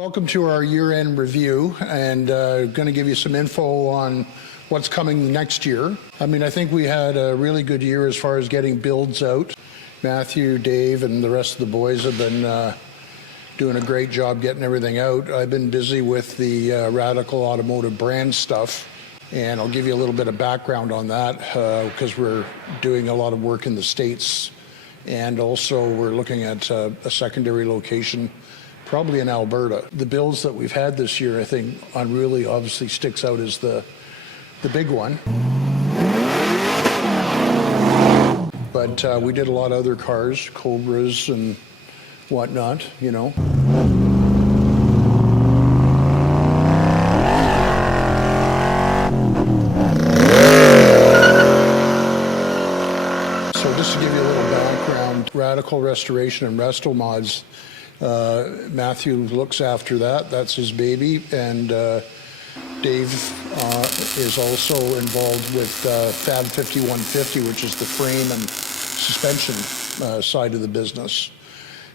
Welcome to our year-end review, and going to give you some info on what's coming next year. I mean, I think we had a really good year as far as getting builds out. Matthew, Dave, and the rest of the boys have been doing a great job getting everything out. I've been busy with the Radical Automotive brand stuff, and I'll give you a little bit of background on that because we're doing a lot of work in the States, and also we're looking at a secondary location probably in Alberta. The builds that we've had this year, I think Unruly obviously sticks out as the big one. But we did a lot of other cars, Cobras and whatnot, you know. So just to give you a little background, Radical Restoration and Resto Mods, Matthew looks after that. That's his baby. And Dave is also involved with Fab 5150, which is the frame and suspension side of the business.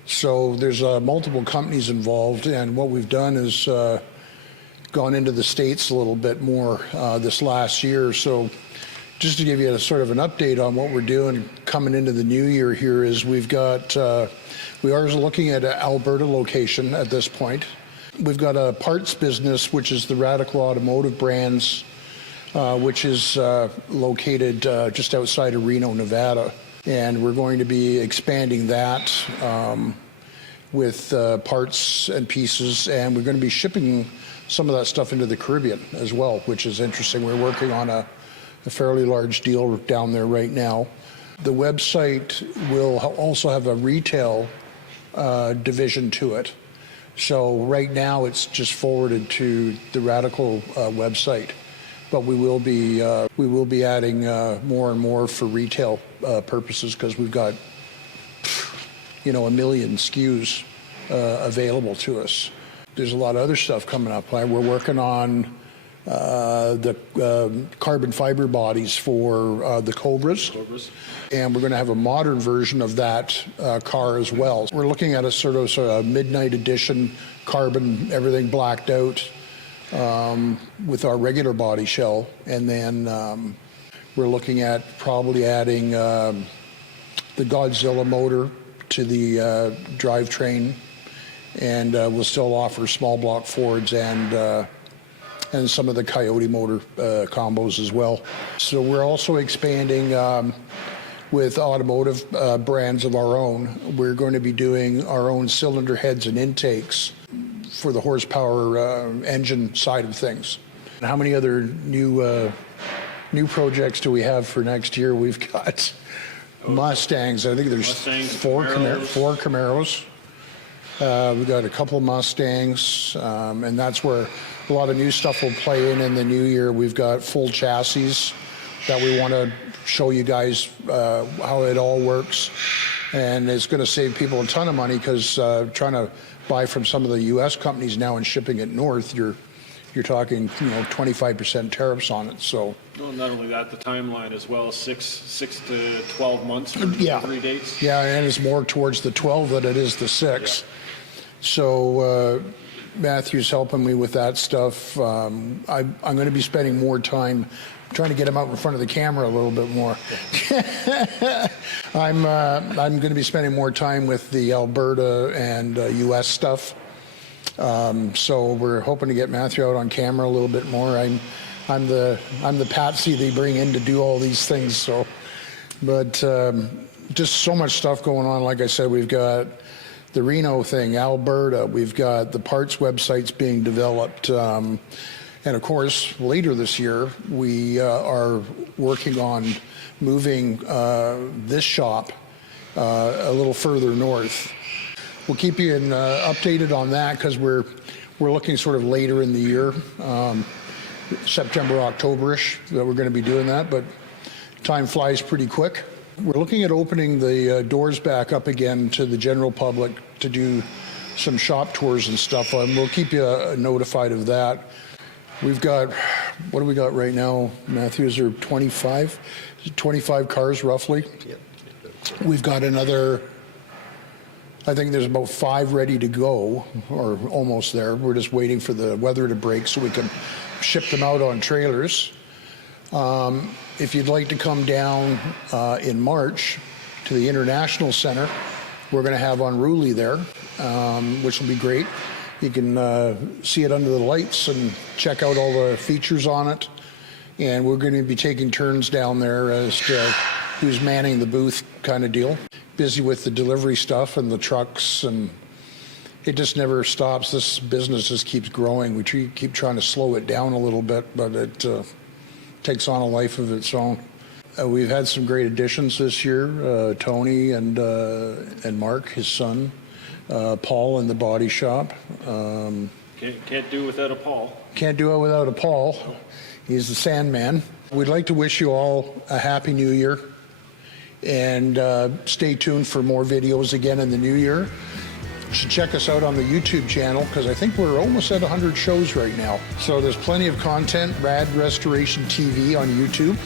So there's multiple companies involved, and what we've done is gone into the States a little bit more this last year. So just to give you a sort of an update on what we're doing coming into the new year here is we are looking at an Alberta location at this point. We've got a parts business, which is the Radical Automotive brands, which is located just outside of Reno, Nevada. And we're going to be expanding that with parts and pieces, and we're going to be shipping some of that stuff into the Caribbean as well, which is interesting. We're working on a fairly large deal down there right now. The website will also have a retail division to it. So right now it's just forwarded to the Radical website, but we will be adding more and more for retail purposes because we've got, you know, 1 million SKUs available to us. There's a lot of other stuff coming up. We're working on the carbon fiber bodies for the Cobras. And we're going to have a modern version of that car as well. We're looking at a sort of midnight edition, carbon, everything blacked out with our regular body shell. And then we're looking at probably adding the Godzilla motor to the drivetrain. And we'll still offer small block Fords and some of the Coyote motor combos as well. So we're also expanding with automotive brands of our own. We're going to be doing our own cylinder heads and intakes for the horsepower engine side of things. How many other new projects do we have for next year? We've got Mustangs. I think there's four Camaros. We've got a couple Mustangs, and that's where a lot of new stuff will play in the new year. We've got full chassis that we want to show you guys how it all works, and it's going to save people a ton of money because trying to buy from some of the U.S. companies now and shipping it north, you're talking 25% tariffs on it. So well, not only that, the timeline as well, 6 to 12 months for 3 dates. Yeah, and it's more towards the 12 than it is the 6. Yeah. So Matthew's helping me with that stuff. I'm going to be spending more time trying to get him out in front of the camera a little bit more. I'm going to be spending more time with the Alberta and U.S. stuff. So we're hoping to get Matthew out on camera a little bit more. I'm the patsy they bring in to do all these things. So, but just so much stuff going on. Like I said, we've got the Reno thing, Alberta. We've got the parts websites being developed. And of course, later this year, we are working on moving this shop a little further north. We'll keep you updated on that because we're looking sort of later in the year, September, October-ish, that we're going to be doing that, but time flies pretty quick. We're looking at opening the doors back up again to the general public to do some shop tours and stuff. We'll keep you notified of that. We've got, what do we got right now, Matthew? Is there 25? 25 cars roughly? Yep. We've got another I think there's about 5 ready to go, or almost there. We're just waiting for the weather to break so we can ship them out on trailers. If you'd like to come down in March to the International Center, we're going to have Unruly there, which will be great. You can see it under the lights and check out all the features on it. And we're going to be taking turns down there as to who's manning the booth kind of deal. Busy with the delivery stuff and the trucks, and it just never stops. This business just keeps growing. We keep trying to slow it down a little bit, but it takes on a life of its own. We've had some great additions this year. Tony and Mark, his son, Paul in the body shop. Can't do without a Paul. Can't do it without a Paul. He's the Sandman. We'd like to wish you all a Happy New Year, and stay tuned for more videos again in the new year. You should check us out on the YouTube channel, because I think we're almost at 100 shows right now. So there's plenty of content. Rad Restoration TV on YouTube.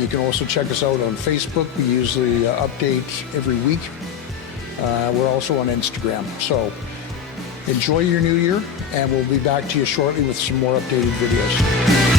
You can also check us out on Facebook. We usually update every week. We're also on Instagram. So enjoy your new year, and we'll be back to you shortly with some more updated videos.